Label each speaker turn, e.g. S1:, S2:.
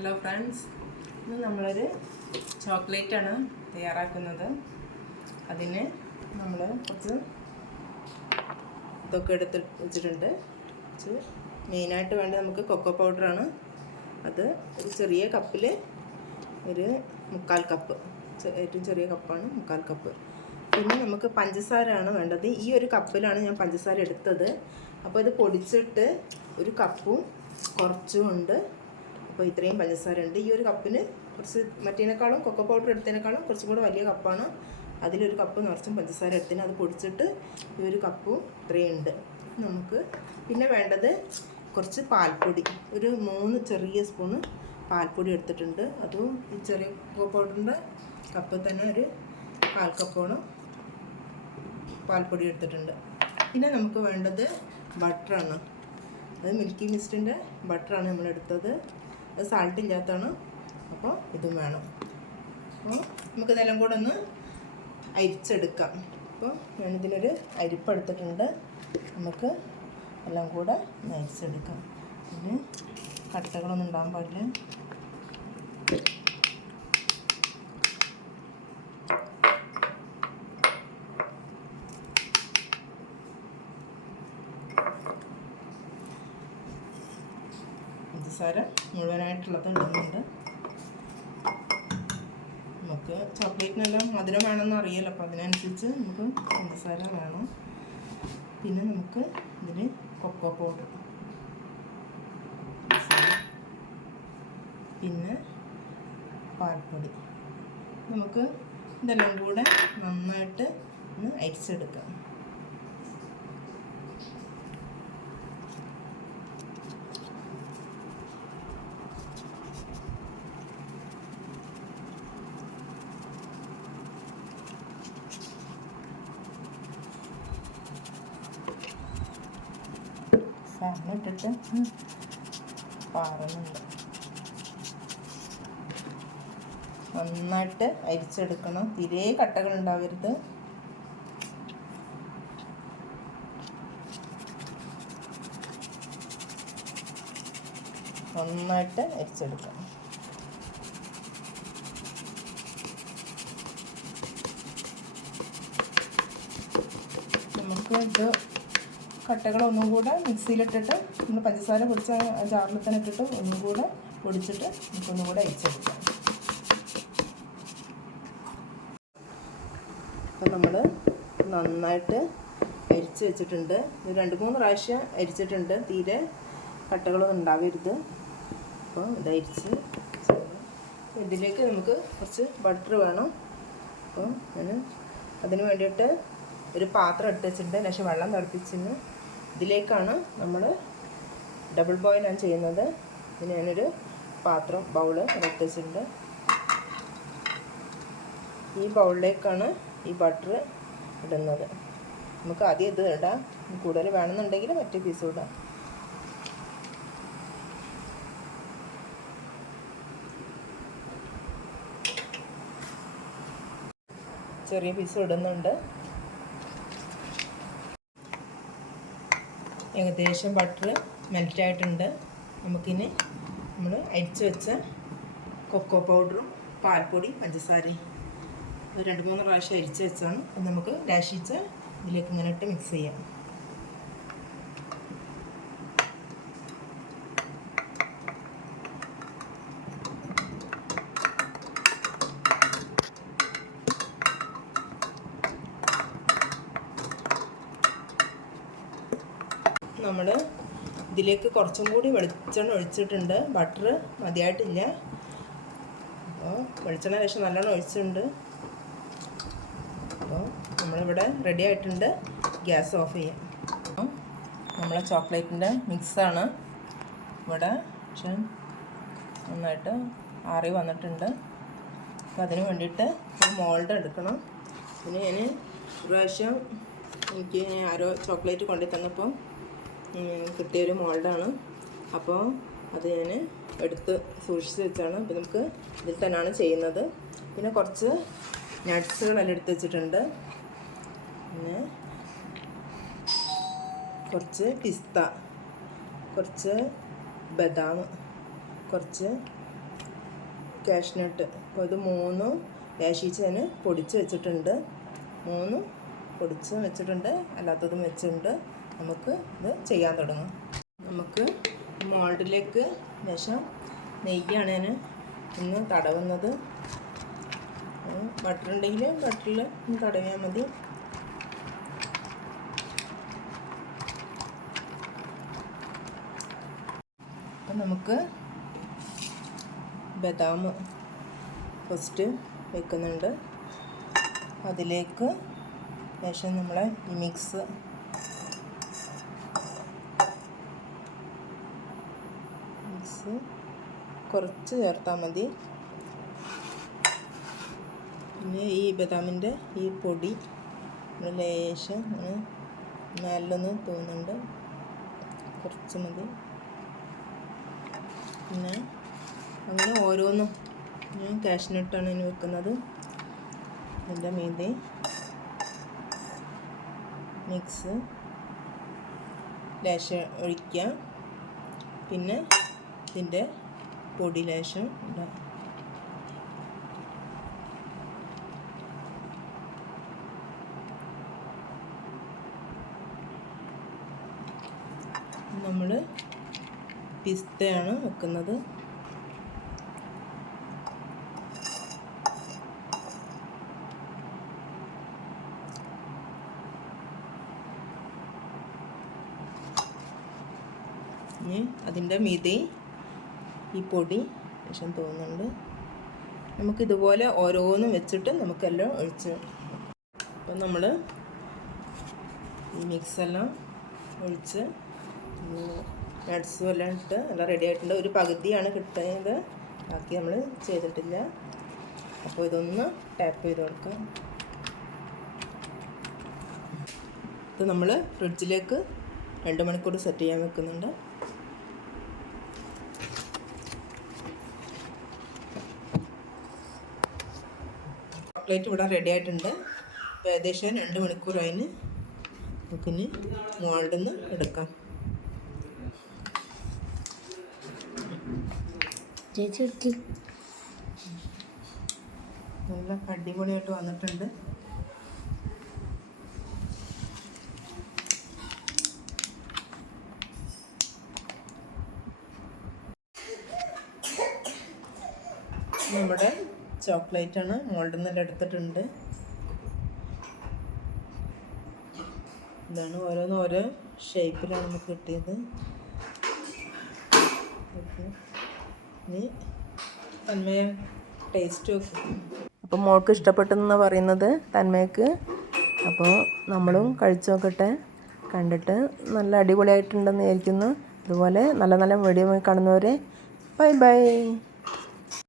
S1: Hello friends ഇന്ന് നമ്മളൊരു ചോക്ലേറ്റാണ് തയ്യാറാക്കുന്നത്. അതിന് നമ്മൾ കുറച്ച് ഇതൊക്കെ എടുത്ത് വെച്ചിട്ടുണ്ട്. കുറച്ച് മെയിനായിട്ട് വേണ്ടത് നമുക്ക് കൊക്കോ പൗഡറാണ്. അത് ഒരു ചെറിയ കപ്പിൽ ഒരു മുക്കാൽ കപ്പ്. ഏറ്റവും ചെറിയ കപ്പാണ് മുക്കാൽ കപ്പ്. പിന്നെ നമുക്ക് പഞ്ചസാരയാണ് വേണ്ടത്. ഈ ഒരു കപ്പിലാണ് ഞാൻ പഞ്ചസാര എടുത്തത്. അപ്പോൾ ഇത് പൊടിച്ചിട്ട് ഒരു കപ്പും കുറച്ചും ഉണ്ട്. അപ്പോൾ ഇത്രയും പഞ്ചസാര ഉണ്ട് ഈ ഒരു കപ്പിന് കുറച്ച് മറ്റേനേക്കാളും കൊക്കോ പൗഡർ എടുത്തതിനേക്കാളും കുറച്ചും കൂടെ വലിയ കപ്പാണ് അതിലൊരു കപ്പ് നിറച്ചും പഞ്ചസാര എടുത്തിന് അത് പൊടിച്ചിട്ട് ഈ ഒരു കപ്പും ഇത്രയും ഉണ്ട്. നമുക്ക് പിന്നെ വേണ്ടത് കുറച്ച് പാൽപ്പൊടി. ഒരു മൂന്ന് ചെറിയ സ്പൂണ് പാൽപ്പൊടി എടുത്തിട്ടുണ്ട്. അതും ഈ ചെറിയ കൊക്കോ പൗഡറിന്റെ കപ്പ് തന്നെ ഒരു കാൽ കപ്പോളം പാൽപ്പൊടി എടുത്തിട്ടുണ്ട്. പിന്നെ നമുക്ക് വേണ്ടത് ബട്ടറാണ് അത് മിൽക്കി മിസ്റ്റിന്റെ ബട്ടറാണ് നമ്മൾ എടുത്തത് അത് സാൾട്ട് ഇല്ലാത്തതാണ് അപ്പോൾ ഇതും വേണം. അപ്പോൾ നമുക്ക് നിലം കൂടെ ഒന്ന് അരിച്ചെടുക്കാം. അപ്പോൾ ഞാനിതിനൊരു അരിപ്പെടുത്തിട്ടുണ്ട് നമുക്ക് എല്ലാം കൂടെ അരിച്ചെടുക്കാം. പിന്നെ കട്ടകളൊന്നും ഉണ്ടാകാൻ പാടില്ല. പഞ്ചസാര മുഴുവനായിട്ടുള്ളത് ഇടുന്നുണ്ട് നമുക്ക് ചോക്ലേറ്റിനെല്ലാം മധുരം വേണമെന്ന് അറിയാലോ അപ്പോൾ അതിനനുസരിച്ച് നമുക്ക് പഞ്ചസാര വേണം. പിന്നെ നമുക്ക് ഇതിന് കൊക്കോ പൗഡർ. പിന്നെ പാൽപ്പൊടി. നമുക്ക് ഇതെല്ലാം കൂടെ നന്നായിട്ട് ഒന്ന് അരിച്ചെടുക്കാം. ഫാൻ ഇട്ടിട്ട് പാറുന്നുണ്ട് നന്നായിട്ട് അരിച്ചെടുക്കണം. തീരെ കട്ടകൾ ഉണ്ടാവരുത്. നന്നായിട്ട് അരിച്ചെടുക്കണം. നമുക്ക് ഇത് കട്ടകൾ ഒന്നും കൂടെ മിക്സിയിലിട്ടിട്ട് നമ്മൾ പഞ്ചസാര പൊടിച്ച ജാറിൽ തന്നെ ഇട്ടിട്ട് ഒന്നും കൂടെ പൊടിച്ചിട്ട് നമുക്കൊന്നും കൂടെ അയച്ചെടുക്കാം അപ്പം നമ്മൾ നന്നായിട്ട് അരിച്ച് വെച്ചിട്ടുണ്ട്. രണ്ട് മൂന്ന് പ്രാവശ്യം അരിച്ചിട്ടുണ്ട്. തീരെ കട്ടകളൊന്നും ഉണ്ടാവരുത്. അപ്പോൾ ഇത് അരിച്ച് ഇതിലേക്ക് നമുക്ക് കുറച്ച് ബട്ടർ വേണം. അപ്പോൾ ഞാൻ അതിന് വേണ്ടിയിട്ട് ഒരു പാത്രം എടുത്ത് വെച്ചിട്ടുണ്ട്. പക്ഷേ വെള്ളം തിളപ്പിച്ചിന് ഇതിലേക്കാണ് നമ്മൾ ഡബിൾ ബോയിലാണ് ചെയ്യുന്നത്. ഇതിന് ഞാനൊരു പാത്രം ബൗൾ വെച്ചിട്ടുണ്ട്. ഈ ബൗളിലേക്കാണ് ഈ ബട്ടർ ഇടുന്നത്. നമുക്ക് ആദ്യം ഇത് ഇടാം. കൂടുതൽ വേണമെന്നുണ്ടെങ്കിൽ മറ്റേ പീസ് ഇടാം. ചെറിയ പീസ് ഇടുന്നുണ്ട്. ഏകദേശം ബട്ടർ മെൽറ്റായിട്ടുണ്ട് നമുക്കിനി നമ്മൾ അരിച്ച് വെച്ച കൊക്കോ പൗഡറും പാൽപ്പൊടി പഞ്ചസാരയും രണ്ട് മൂന്ന് പ്രാവശ്യം അരിച്ച് വെച്ചാണ് നമുക്ക് ലാശിച്ച് ഇതിലേക്ക് ഇങ്ങനെ ഇട്ട് മിക്സ് ചെയ്യാം. നമ്മൾ ഇതിലേക്ക് കുറച്ചും കൂടി വെളിച്ചെണ്ണ ഒഴിച്ചിട്ടുണ്ട്. ബട്ടർ മതിയായിട്ടില്ല. അപ്പോൾ വെളിച്ചെണ്ണ ശേഷം നല്ലോണം ഒഴിച്ചിട്ടുണ്ട്. അപ്പോൾ നമ്മളിവിടെ റെഡി ആയിട്ടുണ്ട്. ഗ്യാസ് ഓഫ് ചെയ്യാം നമ്മളെ ചോക്ലേറ്റിന്റെ മിക്സാണ് ഇവിടെ പക്ഷെ നന്നായിട്ട് ആറി വന്നിട്ടുണ്ട്. അപ്പോൾ അതിന് വേണ്ടിയിട്ട് ഒരു മോൾഡ് എടുക്കണം. പിന്നെ ഞാൻ ഒരു പ്രാവശ്യം എനിക്ക് ആരോ ചോക്ലേറ്റ് കൊണ്ടു തന്നപ്പോൾ കിട്ടിയൊരു മോൾഡാണ്. അപ്പോൾ അത് ഞാൻ എടുത്ത് സൂക്ഷിച്ച് വെച്ചാണ്. അപ്പോൾ നമുക്ക് ഇതിൽ തന്നെയാണ് ചെയ്യുന്നത്. പിന്നെ കുറച്ച് നട്ട്സുകളെല്ലാം എടുത്ത് വെച്ചിട്ടുണ്ട്. പിന്നെ കുറച്ച് പിസ്ത കുറച്ച് ബദാം കുറച്ച് കാഷ്നട്ട്. അപ്പോൾ ഇത് മൂന്നും ലേശീച്ചതിന് പൊടിച്ച് വെച്ചിട്ടുണ്ട്. മൂന്നും പൊടിച്ച് വെച്ചിട്ടുണ്ട്. അല്ലാത്തതും വെച്ചിട്ടുണ്ട്. നമുക്ക് ഇത് ചെയ്യാൻ തുടങ്ങാം. നമുക്ക് മോൾഡിലേക്ക് ശേഷം നെയ്യാണ് ഞാൻ ഇന്ന് തടവുന്നത്. ബട്ടർ ഉണ്ടെങ്കിൽ ബട്ടറിൽ ഒന്ന് തടവിയാൽ മതി. അപ്പം നമുക്ക് ബദാം ഫസ്റ്റ് വെക്കുന്നുണ്ട്. അതിലേക്ക് ശേഷം നമ്മളെ മിക്സ് മിക്സ് കുറച്ച് ചേർത്താൽ മതി. പിന്നെ ഈ ബദാമിന്റെ ഈ പൊടി ലേശം നല്ലൊന്ന് തോന്നുന്നുണ്ട് കുറച്ച് മതി. പിന്നെ അങ്ങനെ ഓരോന്നും ഞാൻ കാഷ്നട്ടാണ് ഇനി വെക്കുന്നത്. എന്റെ മീതി മിക്സ് ലേശം ഒഴിക്കുക. പിന്നെ ഇതിന്റെ പൊടി ലേശം ഇടുക നമ്മൾ പിസ്തയാണ് വെക്കുന്നത്. അതിന്റെ മീതെ ഈ പൊടി ശേഷം തോന്നുന്നുണ്ട്. നമുക്കിതുപോലെ ഓരോന്നും വെച്ചിട്ട് നമുക്കെല്ലാം ഒഴിച്ച് അപ്പം നമ്മൾ ഈ മിക്സെല്ലാം ഒഴിച്ച് നട്ട്സും എല്ലാം ഇട്ട് എല്ലാം റെഡി ആയിട്ടുണ്ട്. ഒരു പകുതിയാണ് കിട്ടുന്നത് ബാക്കി നമ്മൾ ചെയ്തിട്ടില്ല. അപ്പോൾ ഇതൊന്ന് ടാപ്പ് ചെയ്ത് കൊടുക്കാം. ഇത് നമ്മൾ ഫ്രിഡ്ജിലേക്ക് രണ്ട് മണിക്കൂർ സെറ്റ് ചെയ്യാൻ വെക്കുന്നുണ്ട്. ചോക്ലേറ്റ് ഇവിടെ റെഡി ആയിട്ടുണ്ട്. അപ്പോൾ ഏകദേശം രണ്ട് മണിക്കൂർ അതിന് നമുക്കിനി മോൾഡിൽ നിന്ന് എടുക്കാം. നല്ല അടിപൊളിയായിട്ട് വന്നിട്ടുണ്ട്. നമ്മുടെ ചോക്ലേറ്റാണ് മോൾഡിൽ നിന്ന് എടുത്തിട്ടുണ്ട്. ഇതാണ് ഓരോന്ന് ഓരോ ഷേപ്പിലാണ് നമുക്ക് കിട്ടിയത്. ഇനി തന്മയ ടേസ്റ്റ് അപ്പോൾ മോൾക്ക് ഇഷ്ടപ്പെട്ടെന്ന് പറയുന്നത് തന്മയ്ക്ക്. അപ്പോൾ നമ്മളും കഴിച്ചു നോക്കട്ടെ. കണ്ടിട്ട് നല്ല അടിപൊളിയായിട്ടുണ്ടെന്ന് വിചാരിക്കുന്നു. അതുപോലെ നല്ല നല്ല വീഡിയോ കാണുന്നവരെ ബൈ ബൈ.